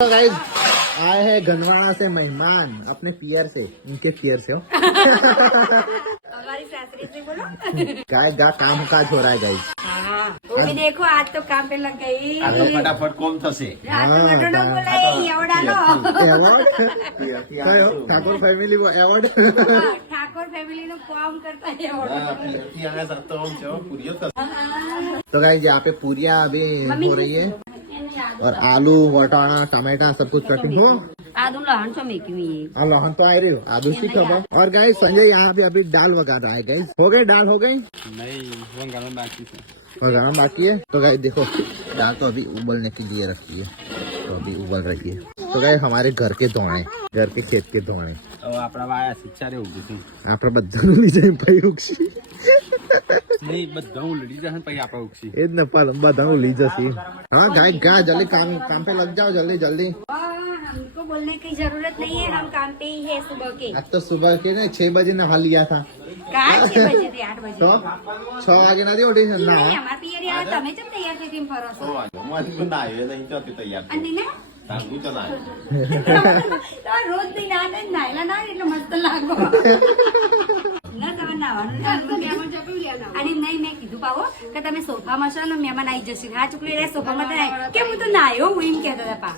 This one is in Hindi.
तो गाइस आए हैं गनवाड़ा से मेहमान अपने पियर से, इनके पियर से हो। हमारी सासरी से बोलो। गाय गा काम काज हो रहा है गाइस। हाँ, वो भी देखो आज तो काम पे लग गई। આ તો ફટાફટ કોમ થશે आज तो घटना बोला एवढा award Thakor family award Thakor family નું કામ करता है एवढा। કી આને સત્તો ઓમ છે પૂરીઓ થશે तो गाइस यहाँ पे पूरियाँ अभी हो रही है और आलू वटाना टमाटा सब कुछ कटिंग हो आदू लहन तो मेकी हुई और लहन तो आ रही हो आलू की खबर। और गाइस संजय यहाँ पे अभी दाल वगा रहा है गाइस। हो गई दाल हो गई નહીં વંગાનો બાકી છે और गरम बाकी है। तो गाइस देखो दाल तो अभी उबलने के लिए रखी है, तो अभी उबल रही है। तो गाइस हमारे घर के धोणे, घर के खेत के धोणे હવે આપણા વાયા શિક્ષા રે ઉગી છે આપણે બધાનું લઈ જાય ભાઈ ઉગશી નહીં બધા ઉલડી જશે પછી આપણે ઉગશી એ જ ને બધાનું લઈ જશે। हाँ गाइस गा जल्दी काम पे लग जाओ जल्दी जल्दी। हमको बोलने की जरूरत नहीं है, हम काम पे ही है सुबह के। आज तो सुबह के ना 6 बजे नहा लिया था कहाँ 6 बजे थे 8 बजे तो 6 वागे ना उठी ना नहीं हमारे पियर यार તમે જब तैयार थी टीम फरो તો વાંધો મારી પણ નાયો નહીં તો તૈયાર અને ને તાંગુ ચલાય તો રોજ દી ના ને નાયલા ના એટલે મસ્ત લાગો ના તમે નાવાનું અને નહીં મેં કીધું પાવો કે તમે સોફામાં છો ને મહેમાન આવી જશે હા ચૂકલી રે સોફામાં કેમ હું તો નાયો હું એમ કહેતા હતા પા